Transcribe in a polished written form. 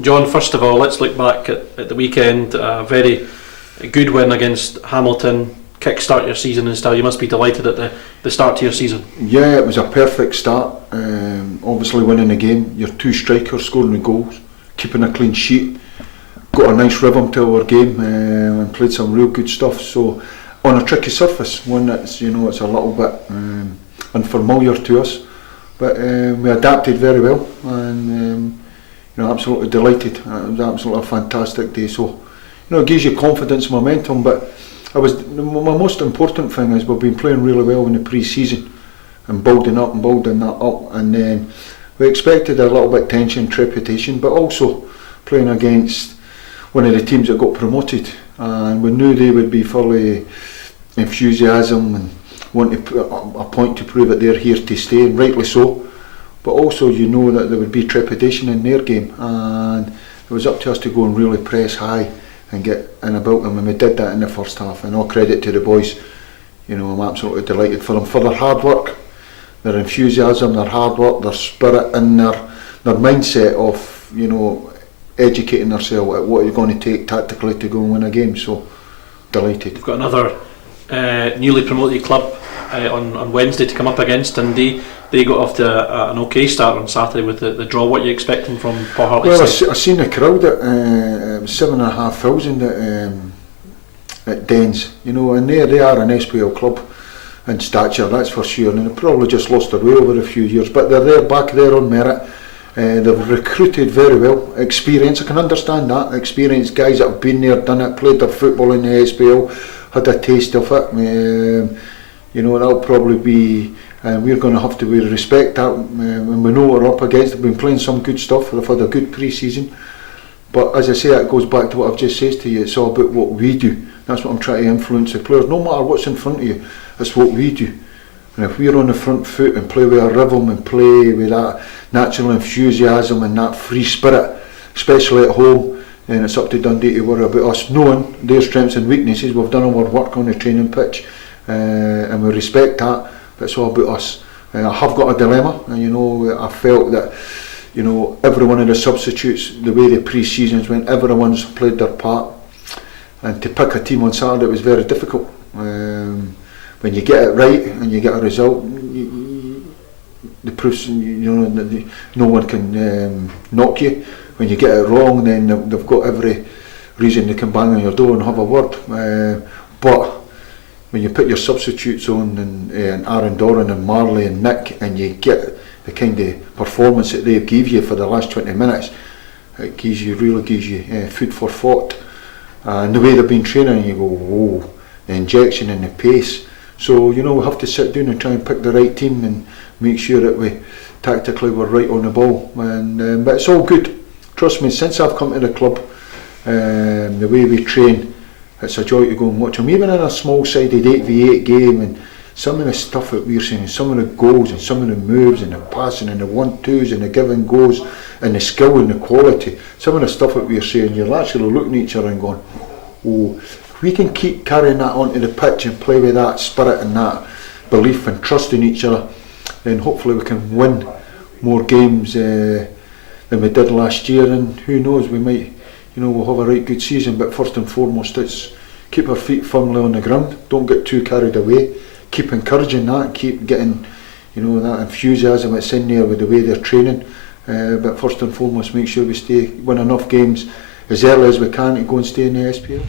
John, first of all, let's look back at the weekend. A very good win against Hamilton. Kick-start your season and still you must be delighted at the start to your season. Yeah, it was a perfect start. Obviously winning the game, your two strikers scoring the goals, keeping a clean sheet, got a nice rhythm to our game and played some real good stuff. So on a tricky surface, one that's it's a little bit unfamiliar to us, but we adapted very well and absolutely delighted. It was absolutely a fantastic day. So it gives you confidence, momentum, but my most important thing is we've been playing really well in the pre-season and building that up, and then we expected a little bit tension, trepidation, but also playing against one of the teams that got promoted, and we knew they would be full of enthusiasm and want to put a point to prove that they're here to stay, and rightly so, but also that there would be trepidation in their game, and it was up to us to go and really press high and get in about them, and we did that in the first half, and all credit to the boys. I'm absolutely delighted for them, for their hard work, their enthusiasm, their hard work, their spirit, and their mindset of educating themselves at what you're going to take tactically to go and win a game. So delighted. We've got another newly promoted club on Wednesday to come up against Dundee. They got off to an okay start on Saturday with the draw. What are you expecting from Paul Hartley's side? Well, I seen the crowd at 7,500 at Dens, and they are an SPL club in stature, that's for sure, and they've probably just lost their way over a few years, but they're back there on merit. They've recruited very well, experience, I can understand that, experienced guys that have been there, done it, played their football in the SPL, had a taste of it. That'll probably be, and we're going to have to respect that when we know what we're up against. They've been playing some good stuff, they've had a good pre-season, but as I say, it goes back to what I've just said to you, it's all about what we do. That's what I'm trying to influence the players, no matter what's in front of you, it's what we do. And if we're on the front foot and play with a rhythm and play with that natural enthusiasm and that free spirit, especially at home, then it's up to Dundee to worry about us, knowing their strengths and weaknesses. We've done our work on the training pitch, and we respect that, but it's all about us. I have got a dilemma, and I felt that every one of the substitutes, the way the pre-seasons went, everyone's played their part, and to pick a team on Saturday was very difficult. When you get it right and you get a result, the proofs, no one can knock you. When you get it wrong, then they've got every reason they can bang on your door and have a word. But when you put your substitutes on, and Aaron Doran and Marley and Nick, and you get the kind of performance that they give you for the last 20 minutes, it really gives you food for thought. And the way they've been training, you go, whoa, the injection and the pace. So we have to sit down and try and pick the right team and make sure that we tactically we're right on the ball. And but it's all good. Trust me, since I've come to the club, the way we train, it's a joy to go and watch them. Even in a small-sided 8v8 game, and some of the stuff that we're seeing, some of the goals and some of the moves and the passing and the 1-2s and the give and goes and the skill and the quality, some of the stuff that we're seeing, you're actually looking at each other and going, oh, if we can keep carrying that onto the pitch and play with that spirit and that belief and trust in each other, then hopefully we can win more games than we did last year, and who knows, we might, we'll have a right good season. But first and foremost, it's keep our feet firmly on the ground, don't get too carried away, keep encouraging that, keep getting that enthusiasm that's in there with the way they're training, but first and foremost make sure we win enough games as early as we can to go and stay in the SPL.